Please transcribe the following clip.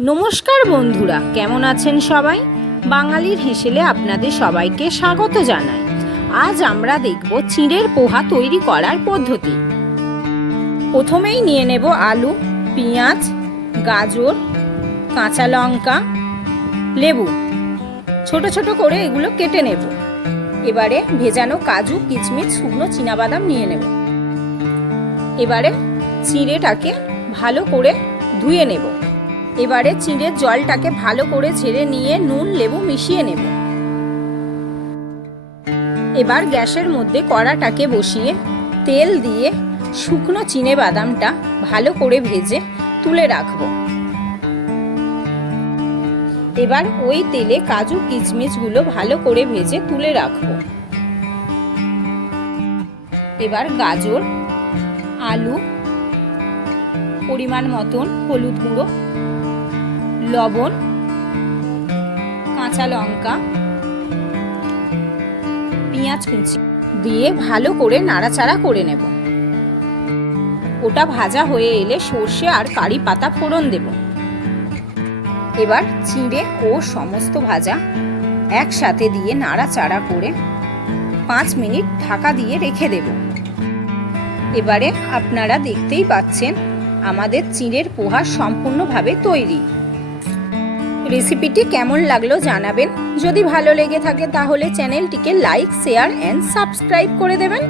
নমস্কার বন্ধুরা, কেমন আছেন সবাই? বাঙালির হেসেলে আপনাদের সবাইকে স্বাগত জানাই। আজ আমরা দেখব চিঁড়ের পোহা তৈরি করার পদ্ধতি। প্রথমেই নিয়ে নেব আলু, পেঁয়াজ, গাজর, কাঁচা লঙ্কা, লেবু। ছোট ছোট করে এগুলো কেটে নেব। এবারে ভেজানো কাজু, কিচমিচ, শুকনো চীনাবাদাম নিয়ে নেব। এবারে চিঁড়েটাকে ভালো করে ধুয়ে নেব। এবারে চিঁড়ের জলটাকে ভালো করে ঝেড়ে নিয়ে নুন, লেবু মিশিয়ে নেব। এবার গ্যাসের মধ্যে কড়াটাকে বসিয়ে তেল দিয়ে শুকনো চিনে বাদামটা ভালো করে ভেজে তুলে রাখব। এবার ওই তেলে কাজু কিচমিচগুলো ভালো করে ভেজে তুলে রাখব। এবার গাজর, আলু, পরিমাণ মতন হলুদ গুঁড়ো লবণ, কাঁচা লঙ্কা, পেঁয়াজ কুচি দিয়ে ভালো করে নাড়াচাড়া করে নেব। ওটা ভাজা হয়ে এলে সর্ষে আর কারি পাতা ফোড়ন দেব। এবার চিঁড়ে ও সমস্ত ভাজা একসাথে দিয়ে নাড়াচাড়া করে পাঁচ মিনিট ঢাকা দিয়ে রেখে দেব। এবারে আপনারা দেখতেই পাচ্ছেন, আমাদের চিঁড়ের পোহা সম্পূর্ণভাবে তৈরি। রেসিপিটি কেমন লাগল জানাবেন। যদি ভালো লেগে থাকে তাহলে চ্যানেলটিকে লাইক, শেয়ার অ্যান্ড সাবস্ক্রাইব করে দেবেন।